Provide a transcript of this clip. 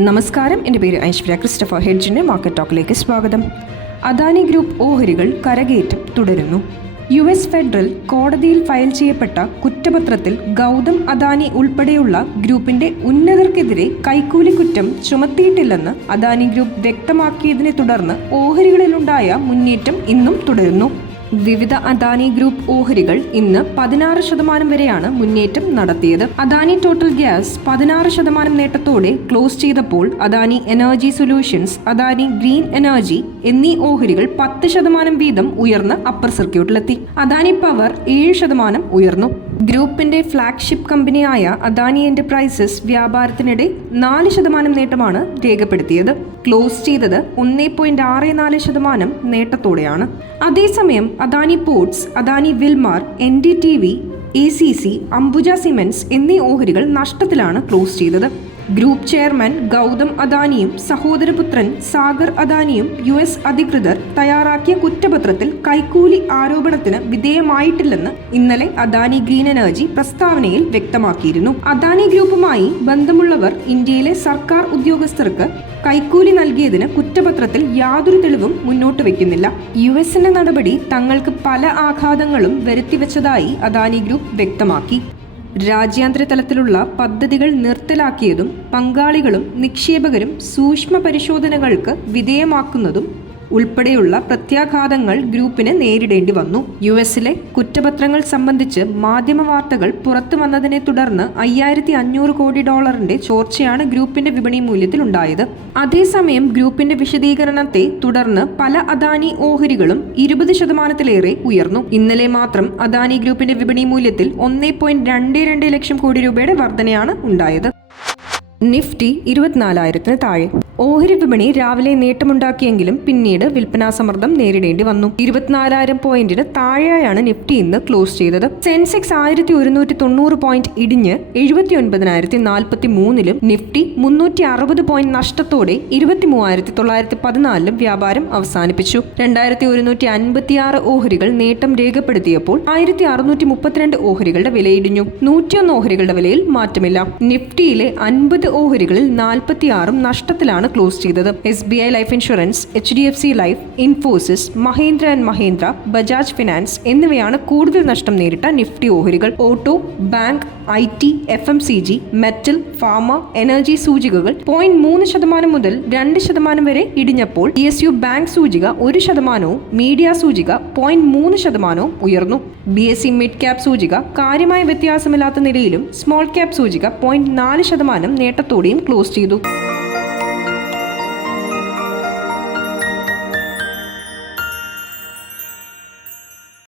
നമസ്കാരം. എന്റെ പേര് ഐശ്വര്യ ക്രിസ്റ്റഫർ ഹെഡ്ജിന്റെ മാർക്കറ്റ് ടോക്കിലേക്ക് സ്വാഗതം. അദാനി ഗ്രൂപ്പ് ഓഹരികൾ കരകയറ്റം തുടരുന്നു. യു എസ് ഫെഡറൽ കോടതിയിൽ ഫയൽ ചെയ്യപ്പെട്ട കുറ്റപത്രത്തിൽ ഗൗതം അദാനി ഉൾപ്പെടെയുള്ള ഗ്രൂപ്പിന്റെ ഉന്നതർക്കെതിരെ കൈക്കൂലി കുറ്റം ചുമത്തിയിട്ടില്ലെന്ന് അദാനി ഗ്രൂപ്പ് വ്യക്തമാക്കിയതിനെ തുടർന്ന് ഓഹരികളിലുണ്ടായ മുന്നേറ്റം ഇന്നും തുടരുന്നു. വിവിധ അദാനി ഗ്രൂപ്പ് ഓഹരികൾ ഇന്ന് പതിനാറ് ശതമാനം വരെയാണ് മുന്നേറ്റം നടത്തിയത്. അദാനി ടോട്ടൽ ഗ്യാസ് പതിനാറ് ശതമാനം നേട്ടത്തോടെ ക്ലോസ് ചെയ്തപ്പോൾ Adani energy solutions Adani green energy എന്നീ ഓഹരികൾ പത്ത് ശതമാനം വീതം ഉയർന്ന് അപ്പർ സർക്യൂട്ടിലെത്തി അദാനി പവർ ഏഴ് ശതമാനം ഉയർന്നു. ഗ്രൂപ്പിന്റെ ഫ്ളാഗ്ഷിപ്പ് കമ്പനിയായ അദാനി എന്റർപ്രൈസസ് വ്യാപാരത്തിനിടെ നാല് ശതമാനം നേട്ടമാണ് രേഖപ്പെടുത്തിയത്. ക്ലോസ് ചെയ്തത് ഒന്നേ പോയിന്റ് ആറ് നാല് ശതമാനം നേട്ടത്തോടെയാണ്. അതേസമയം Adani ports Adani Wilmar N D T V A C C Ambuja cements എന്നീ ഓഹരികൾ നഷ്ടത്തിലാണ് ക്ലോസ് ചെയ്തത്. ഗ്രൂപ്പ് ചെയർമാൻ ഗൗതം അദാനിയും സഹോദരപുത്രൻ സാഗർ അദാനിയും യു എസ് അധികൃതർ തയ്യാറാക്കിയ കുറ്റപത്രത്തിൽ കൈക്കൂലി ആരോപണത്തിന് വിധേയമായിട്ടില്ലെന്ന് ഇന്നലെ അദാനി ഗ്രീൻ എനർജി പ്രസ്താവനയിൽ വ്യക്തമാക്കിയിരുന്നു. അദാനി ഗ്രൂപ്പുമായി ബന്ധമുള്ളവർ ഇന്ത്യയിലെ സർക്കാർ ഉദ്യോഗസ്ഥർക്ക് കൈക്കൂലി നൽകിയതിന് കുറ്റപത്രത്തിൽ യാതൊരു തെളിവും മുന്നോട്ട് വയ്ക്കുന്നില്ല. യു എസിന്റെ നടപടി തങ്ങൾക്ക് പല ആഘാതങ്ങളും വരുത്തിവെച്ചതായി അദാനി ഗ്രൂപ്പ് വ്യക്തമാക്കി. രാജ്യാന്തര തലത്തിലുള്ള പദ്ധതികൾ നിർത്തലാക്കിയതും പങ്കാളികളും നിക്ഷേപകരും സൂക്ഷ്മ പരിശോധനകൾക്ക് വിധേയമാക്കുന്നതും ഉൾപ്പെടെയുള്ള പ്രത്യാഘാതങ്ങൾ ഗ്രൂപ്പിന് നേരിടേണ്ടി വന്നു. യു എസിലെ കുറ്റപത്രങ്ങൾ സംബന്ധിച്ച് മാധ്യമ വാർത്തകൾ പുറത്തു വന്നതിനെ തുടർന്ന് അയ്യായിരത്തി അഞ്ഞൂറ് കോടി ഡോളറിന്റെ ചോർച്ചയാണ് ഗ്രൂപ്പിന്റെ വിപണി മൂല്യത്തിൽ ഉണ്ടായത്. അതേസമയം ഗ്രൂപ്പിന്റെ വിശദീകരണത്തെ തുടർന്ന് പല അദാനി ഓഹരികളും ഇരുപത് ശതമാനത്തിലേറെ ഉയർന്നു. ഇന്നലെ മാത്രം അദാനി ഗ്രൂപ്പിന്റെ വിപണി മൂല്യത്തിൽ ഒന്നേ ലക്ഷം കോടി രൂപയുടെ വർധനയാണ് ഉണ്ടായത്. നിഫ്റ്റി ഇരുപത്തിനാലായിരത്തിന് താഴെ. ഓഹരി വിപണി രാവിലെ നേട്ടമുണ്ടാക്കിയെങ്കിലും പിന്നീട് വിൽപ്പനാ സമ്മർദ്ദം നേരിടേണ്ടി വന്നു. ഇരുപത്തിനാലായിരം പോയിന്റിന് താഴെയാണ് നിഫ്റ്റി ഇന്ന് ക്ലോസ് ചെയ്തത്. സെൻസെക്സ് ആയിരത്തി ഒരുന്നൂറ്റി തൊണ്ണൂറ് പോയിന്റ് ഇടിഞ്ഞ് എഴുപത്തി ഒൻപതിനായിരത്തി നാൽപ്പത്തി മൂന്നിലും നിഫ്റ്റി മുന്നൂറ്റി അറുപത് പോയിന്റ് നഷ്ടത്തോടെ ഇരുപത്തി മൂവായിരത്തി തൊള്ളായിരത്തി പതിനാലിലും വ്യാപാരം അവസാനിപ്പിച്ചു. രണ്ടായിരത്തി ഒരുന്നൂറ്റി അൻപത്തിയാറ് ഓഹരികൾ നേട്ടം രേഖപ്പെടുത്തിയപ്പോൾ ആയിരത്തി അറുന്നൂറ്റി മുപ്പത്തിരണ്ട് ഓഹരികളുടെ വിലയിടിഞ്ഞു നൂറ്റിയൊന്ന് ഓഹരികളുടെ വിലയിൽ മാറ്റമില്ല. നിഫ്റ്റിയിലെ അൻപത് ഓഹരികളിൽ നാൽപ്പത്തിയാറും നഷ്ടത്തിലാണ് ക്ലോസ് ചെയ്തത്. S B I life insurance H D F C life Infosys Mahindra and Mahindra Bajaj finance എന്നിവയാണ് കൂടുതൽ നഷ്ടം നേരിട്ട നിഫ്റ്റി ഓഹരികൾ. Auto bank I T F M C G metal pharma energy സൂചികകൾ പോയിന്റ് മൂന്ന് ശതമാനം മുതൽ രണ്ട് ശതമാനം വരെ ഇടിഞ്ഞപ്പോൾ ഡി എസ് യു ബാങ്ക് സൂചിക ഒരു ശതമാനവും മീഡിയ സൂചിക പോയിന്റ് മൂന്ന് ശതമാനവും ഉയർന്നു. B S C mid cap സൂചിക കാര്യമായ വ്യത്യാസമില്ലാത്ത നിലയിലും സ്മോൾ ക്യാപ് സൂചിക പോയിന്റ് നാല് ശതമാനം നേട്ടത്തോടെയും ക്ലോസ് ചെയ്തു.